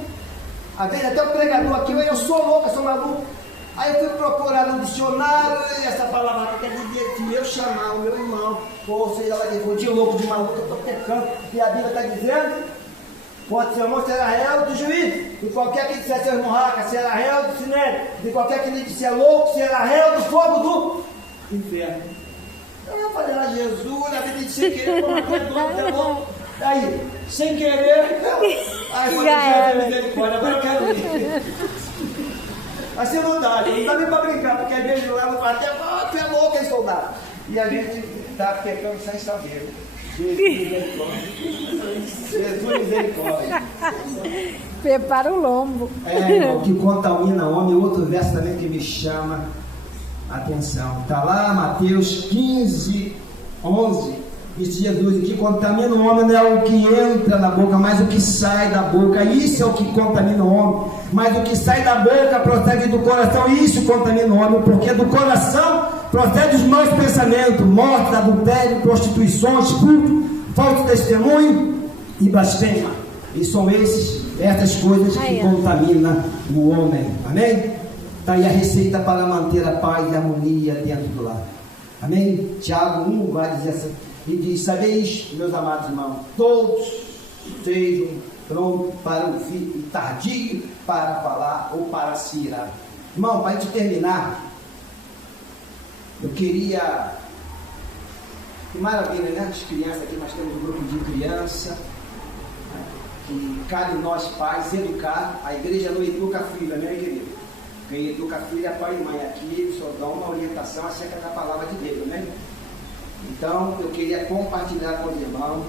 Às vezes até o pregador aqui, eu sou louco, eu sou maluco. Aí eu fui procurar no dicionário, e essa palavra quer dizer, se eu chamar o meu irmão, ou seja, ela diz, de louco, de maluco, eu estou pecando. E a Bíblia está dizendo, pode seu irmão será réu do juízo. E qualquer que disser seu irmão raca, será réu do sinédrio. E qualquer que lhe disser louco, será réu do fogo do inferno. Eu falei, Jesus, a Bíblia disse sem querer, como é louco. Aí, sem querer, aí foi Jesus, misericórdia, agora eu quero ir. Assim não dá nem para brincar, porque às vezes lá no quartel, tu é louco, hein, soldado? E a gente está pecando sem saber. Jesus misericórdia. Jesus misericórdia. Prepara o lombo. O que contamina homem, outro verso também que me chama a atenção. Está lá, Mateus 15:11. Diz Jesus: o que contamina o homem não é o que entra na boca, mas o que sai da boca. Isso é o que contamina o homem. Mas o que sai da boca procede do coração. Isso contamina o homem, porque do coração procede os maus pensamentos, morte, adultério, prostituições, furto, falso testemunho e blasfêmia. E são essas coisas que contaminam o homem. Amém? Está aí a receita para manter a paz e a harmonia dentro do lar. Amém? Tiago 1 vai dizer assim. E diz: sabeis, meus amados irmãos, todos sejam prontos para ouvir e tardio para falar ou para se irar. Irmão, para a gente terminar, eu queria... Que maravilha, né? As crianças aqui, nós temos um grupo de criança, que cabe nós pais educar. A igreja não educa filho, né, querido? Quem educa filho é pai e mãe. Aqui eles só dão uma orientação acerca da palavra de Deus, né? Então, eu queria compartilhar com os irmãos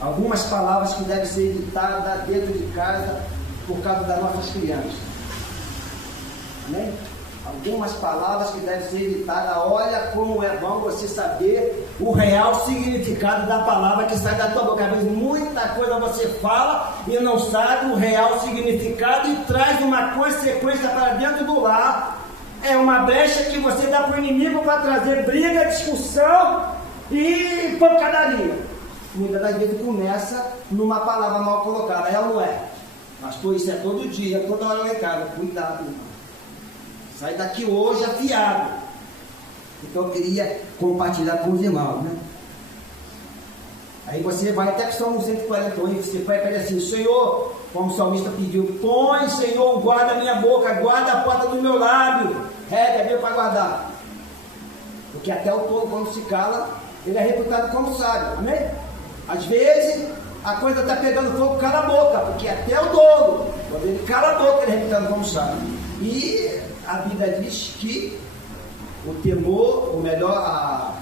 algumas palavras que devem ser evitadas dentro de casa por causa das nossas crianças. Amém? Algumas palavras que devem ser evitadas. Olha como é bom você saber o real significado da palavra que sai da tua boca. Às vezes muita coisa você fala e não sabe o real significado e traz uma consequência para dentro do lar. É uma brecha que você dá para o inimigo para trazer briga, discussão e pancadaria. Muitas das vezes começa numa palavra mal colocada, é ou não é? Pastor, isso é todo dia, toda hora lá em casa. Cuidado, irmão. Sai daqui hoje afiado. Então eu queria compartilhar com os irmãos, né? Aí você vai até que Salmo 148, você vai pedir assim: Senhor, como o salmista pediu, põe, Senhor, guarda a minha boca, guarda a porta do meu lábio. É Deus para guardar. Porque até o tolo, quando se cala, ele é reputado como sábio. Amém? Às vezes a coisa está pegando fogo, cala a boca, porque até o tolo, quando ele cala a boca, ele é reputado como sábio. E a Bíblia diz que o temor, ou melhor,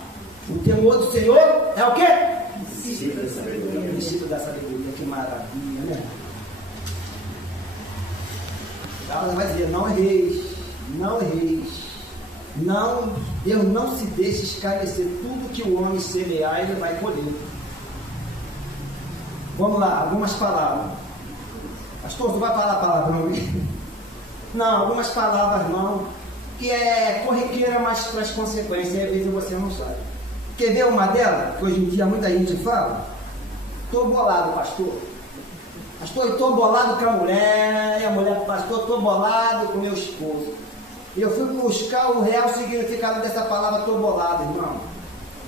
o temor do Senhor é o quê? O princípio da sabedoria. Que maravilha, né? Ela vai dizer: não erreis, não erreis. Não, Deus não se deixa escarnecer. Tudo que o homem semear, ele vai colher. Vamos lá, algumas palavras. Pastor, você vai falar palavrão aí? Não, algumas palavras não, que é corriqueira, mas traz consequências, e às vezes você não sabe. Quer ver uma delas, que hoje em dia muita gente fala? Estou bolado, pastor. Pastor, estou bolado com a mulher, e a mulher, pastor, estou bolado com meu esposo. E eu fui buscar o real significado dessa palavra estou bolado, irmão.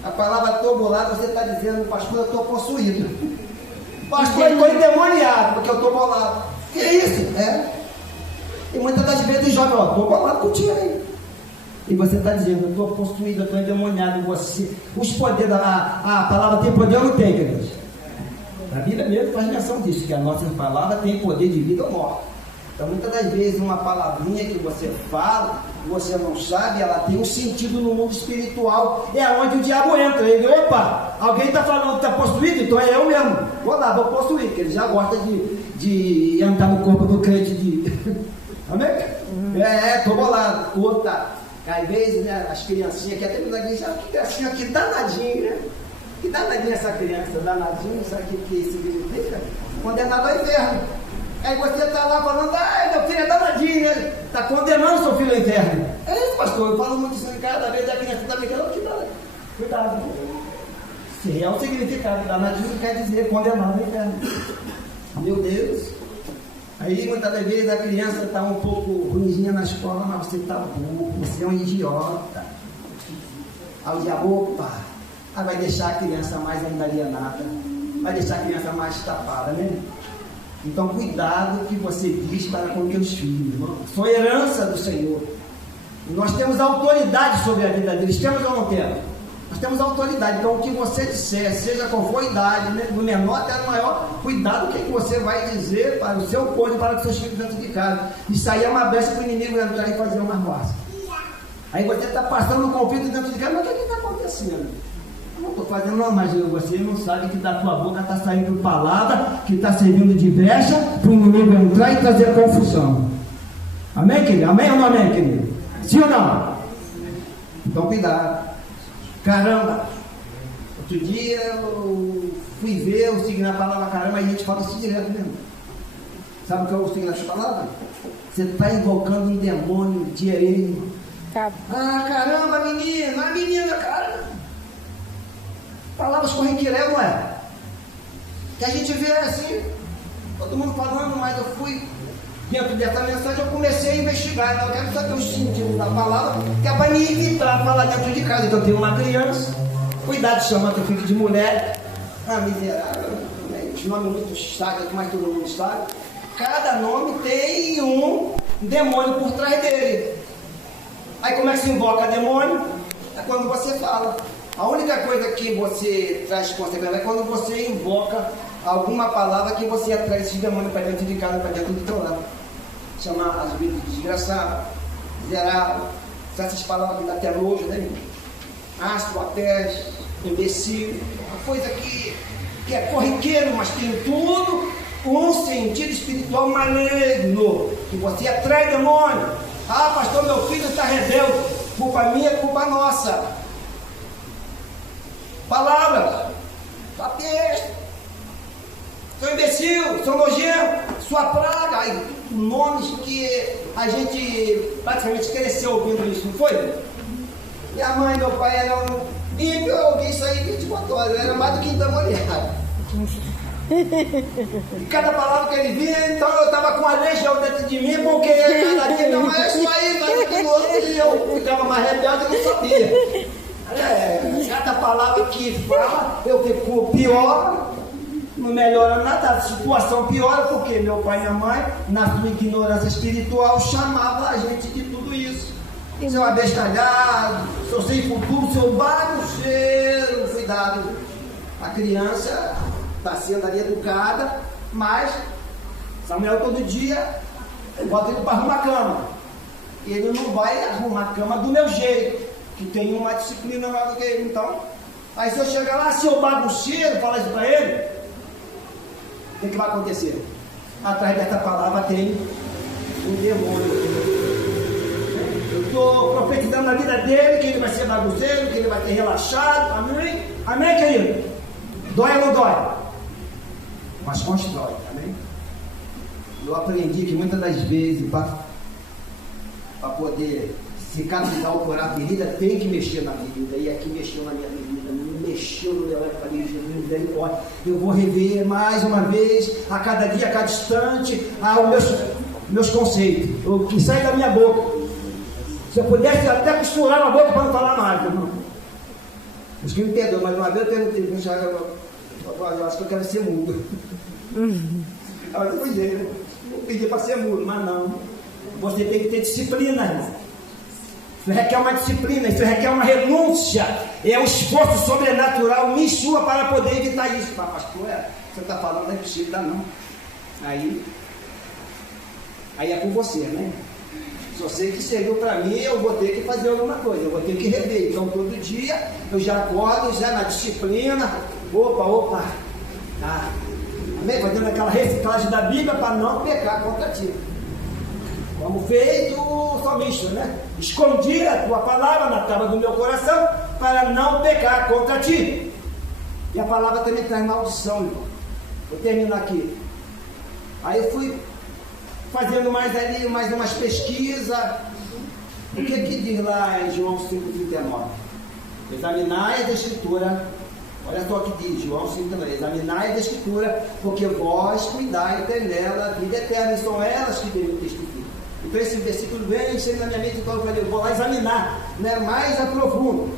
A palavra estou bolado, você está dizendo, pastor, eu estou possuído. Pastor, eu estou endemoniado, porque eu estou bolado. Que isso? E muitas das vezes joga, ó, estou bolado contigo aí. E você está dizendo, eu estou possuído, eu estou endemoniado. Você, os poderes, a palavra tem poder ou não tem, queridos? A Bíblia mesmo faz menção disso, que a nossa palavra tem poder de vida ou morte. Então, muitas das vezes, uma palavrinha que você fala, você não sabe, ela tem um sentido no mundo espiritual. É onde o diabo entra. Ele, opa, alguém está falando que está possuído, então é eu mesmo. Vou lá, vou possuir, porque ele já gosta de entrar no corpo do crente. Amém? Estou bolado. Outra, às vezes, né, as criancinhas que até me dizem, que criancinha aqui, danadinha, né? Que danadinha essa criança, danadinha, sabe o que significa? Condenado ao inferno. Aí você está lá falando, meu filho é danadinho, está condenando seu filho ao inferno. É isso, pastor, eu falo muito isso em cada vez, a criança está brincando, cuidado. Se é o significado, danadinho quer dizer condenado ao inferno. Meu Deus. Aí muitas das vezes a criança está um pouco ruimzinha na escola, mas você está burro, você é um idiota. Aí o diabo, opa, vai deixar a criança mais ainda alienada, vai deixar a criança mais tapada, né? Então, cuidado que você diz para com teus filhos, irmão. São herança do Senhor. Nós temos autoridade sobre a vida deles. Temos ou não temos? Nós temos autoridade. Então, o que você disser, seja qual for a idade, né, do menor até do maior, cuidado o que você vai dizer para o seu povo e para os seus filhos dentro de casa. Isso aí é uma bênção para o inimigo entrar e fazer uma roça. Aí você está passando um conflito dentro de casa, mas o que está acontecendo? Não estou fazendo não, mas você não sabe que da tua boca está saindo palavra que está servindo de brecha para o inimigo entrar e trazer confusão. Amém, querido? Amém ou não amém, querido? Sim ou não? Então cuidado. Caramba, outro dia eu fui ver o signo da palavra caramba e a gente fala isso direto mesmo. Sabe o que é o signo dessa palavra? Você está invocando um demônio de herênio. Caramba, menina, a menina, cara. Palavras corriqueiras, não é? Que a gente vê assim, todo mundo falando, mas eu fui dentro dessa mensagem, eu comecei a investigar. Então eu quero saber o sentido da palavra, que é para me evitar falar dentro de casa. Então eu tenho uma criança, cuidado de chamar teu filho de mulher. Miserável, né? Os nomes muito sábios, mas todo mundo sabe. Cada nome tem um demônio por trás dele. Aí como é que se invoca demônio? É quando você fala. A única coisa que você traz consequência é quando você invoca alguma palavra que você atrai esse demônio para dentro de casa, para dentro do teu lado. Chama às vezes de desgraçado, miserável, essas palavras que dá até nojo, né? Astro, até imbecil, uma coisa que é corriqueiro, mas tem tudo um sentido espiritual maligno, que você atrai demônio. Pastor, meu filho está rebelde, culpa minha, culpa nossa. Palavras, sua besta, seu imbecil, seu nojento, sua praga, aí, nomes que a gente praticamente cresceu ouvindo isso, não foi? Minha mãe e meu pai eram ímpios, eu ouvi isso aí 24 horas, eu era mais do que endemoniado. E cada palavra que ele vinha, então eu estava com a legião dentro de mim, porque cada dia não é isso aí, não é aquilo outro, e eu ficava mais rebelde e não sabia. Cada palavra que fala, eu fico pior, não melhora nada, a situação piora, porque meu pai e minha mãe, na sua ignorância espiritual, chamavam a gente de tudo isso. Seu abestalhado, seu sem futuro, seu bagunceiro, cuidado. A criança está sendo ali educada, mas Samuel todo dia bota ele para arrumar a cama. Ele não vai arrumar a cama do meu jeito, que tem uma disciplina maior do que ele. Então, aí se eu chegar lá, seu bagunceiro, falar isso para ele, o que vai acontecer? Atrás dessa palavra tem um demônio. Eu estou profetizando na vida dele que ele vai ser bagunceiro, que ele vai ter relaxado. Amém? Amém, querido? Dói ou não dói? Mas constrói, amém? eu aprendi que muitas das vezes, para poder cicatrizar ou curar a ferida, tem que mexer na ferida. E aqui mexeu na minha ferida, mexeu no meu, eu falei, Jesus, misericórdia. Eu vou rever mais uma vez, a cada dia, a cada instante, os meus conceitos, o que sai da minha boca. Se eu pudesse até costurar na boca para não falar mais, irmão. Os que me perdoam, mas uma vez eu perguntei, eu acho que eu quero ser mudo. Ela disse, pois é, eu pedi para ser mudo, mas não. Você tem que ter disciplina, irmão. Isso requer uma disciplina, isso requer uma renúncia. É um esforço sobrenatural em sua para poder evitar isso. Mas, pastor, você está falando, não é possível, dá não. Aí é com você, né? Se você que serviu para mim, eu vou ter que fazer alguma coisa, eu vou ter que rever. Então, todo dia, eu já acordo, já na disciplina. Opa. Tá. Amém? Fazendo aquela reciclagem da Bíblia para não pecar contra ti. Como fez o salmista, né? Escondi a tua palavra na tábua do meu coração para não pecar contra ti. E a palavra também traz maldição, irmão. Vou terminar aqui. Aí eu fui fazendo mais umas pesquisas. O que diz lá em João 5,39? Examinai a Escritura. Olha só o que diz João 5,39. Examinai a Escritura, porque vós cuidai ter nela a vida eterna, e são elas que devem testificar. Então esse versículo vem sempre na minha mente, então eu falei, eu vou lá examinar, né, mais a profundo.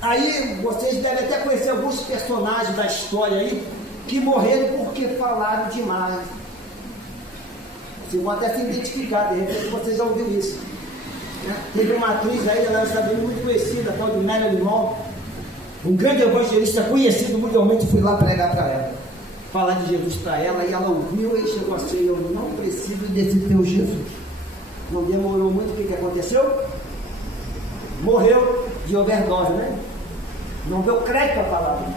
Aí vocês devem até conhecer alguns personagens da história aí, que morreram porque falaram demais. Vocês vão até se identificar, de repente vocês já ouviram isso. Né? Teve uma atriz aí, ela está bem muito conhecida, a tal de Marilyn Monroe, um grande evangelista conhecido mundialmente, fui lá pregar para ela, falar de Jesus para ela, e ela ouviu e chegou assim, eu não preciso desse teu Jesus. Não demorou muito, o que aconteceu? Morreu de overdose, né? Não deu crédito à palavra.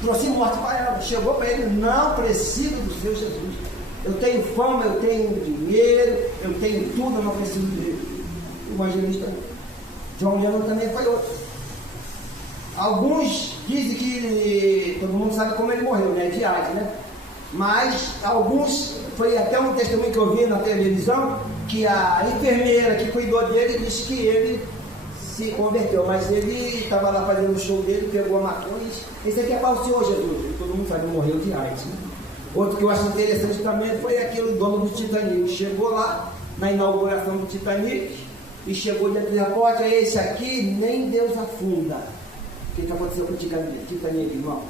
Trouxe morte para ela. Chegou para ele, não preciso do seu Jesus. Eu tenho fama, eu tenho dinheiro, eu tenho tudo, eu não preciso dele. O evangelista John Lennon também foi outro. Alguns dizem que todo mundo sabe como ele morreu, né? De AIDS, né? Mas alguns, foi até um testemunho que eu vi na televisão, que a enfermeira que cuidou dele disse que ele se converteu, mas ele estava lá fazendo o show dele, pegou a maconha. Esse aqui é para o Senhor Jesus, todo mundo sabe, morreu de AIDS, né? Outro que eu acho interessante também foi aquele dono do Titanic, chegou lá na inauguração do Titanic e chegou dentro do repórter, esse aqui nem Deus afunda. O que aconteceu com o Titanic, irmão?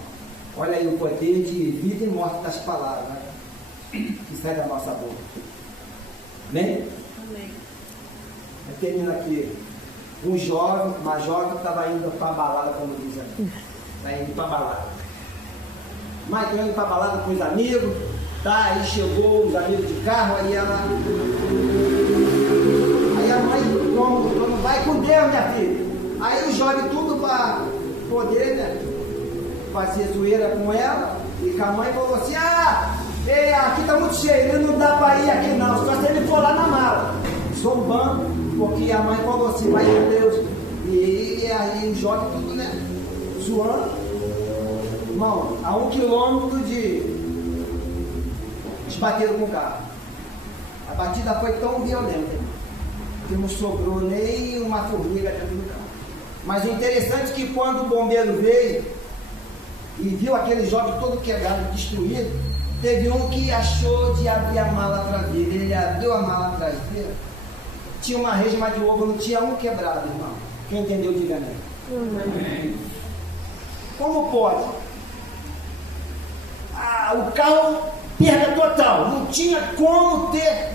Olha aí o poder de vida e morte das palavras, né? Que sai da nossa boca. Amém? Amém. Termina aqui. Uma jovem que estava indo para a balada, como diz aqui. Está indo para a balada. Mas está indo para a balada com os amigos, tá? Aí chegou os amigos de carro, aí a mãe, não vai com Deus, minha filha. Aí o jovem tudo para poder, né, fazer zoeira com ela, e com a mãe falou assim, aqui está muito cheio, não dá para ir aqui não, só se ele for lá na mala, zombando, porque a mãe falou assim, vai com Deus, e aí o jovem tudo, né, zoando, irmão, a 1 quilômetro eles bateram com o carro, a batida foi tão violenta, que não sobrou nem uma formiga dentro do carro. Mas o interessante é que quando o bombeiro veio e viu aquele jovem todo quebrado, destruído, teve um que achou de abrir a mala traseira. Ele abriu a mala traseira, tinha uma resma de ovo, não tinha um quebrado, irmão. Quem entendeu, diga amém. Amém. Como pode? O carro perda total, não tinha como ter.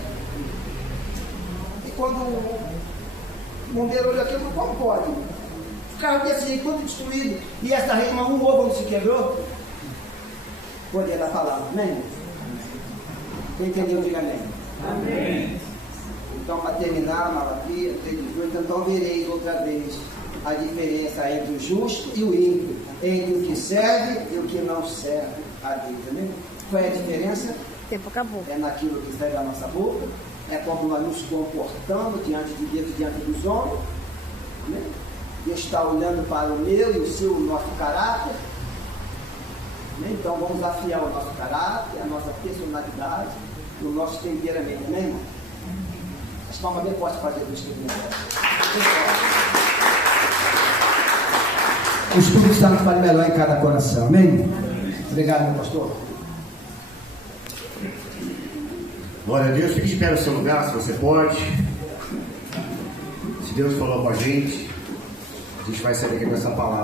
E quando o bombeiro olhou aquilo, como pode? O carro desse jeito todo destruído, e essa resma, um ovo não se quebrou. Poder da palavra, amém? Quem entendeu, diga amém. Amém. Então, para terminar, Malaquias 3:18, então vereis outra vez a diferença entre o justo e o ímpio, entre o que serve e o que não serve a Deus, amém? Qual é a diferença? O tempo acabou. É naquilo que sai da nossa boca, é como nós nos comportamos diante de Deus, diante dos homens, amém? Deus está olhando para o meu e o nosso caráter. Então vamos afiar o nosso caráter, a nossa personalidade, no nosso temperamento, amém, irmão? As palmas bem fortes para Jesus. O Espírito Santo faz melhor em cada coração, amém? Obrigado, meu pastor. Glória a Deus, fique de pé no seu lugar, se você pode. Se Deus falou com a gente vai sair aqui com essa palavra.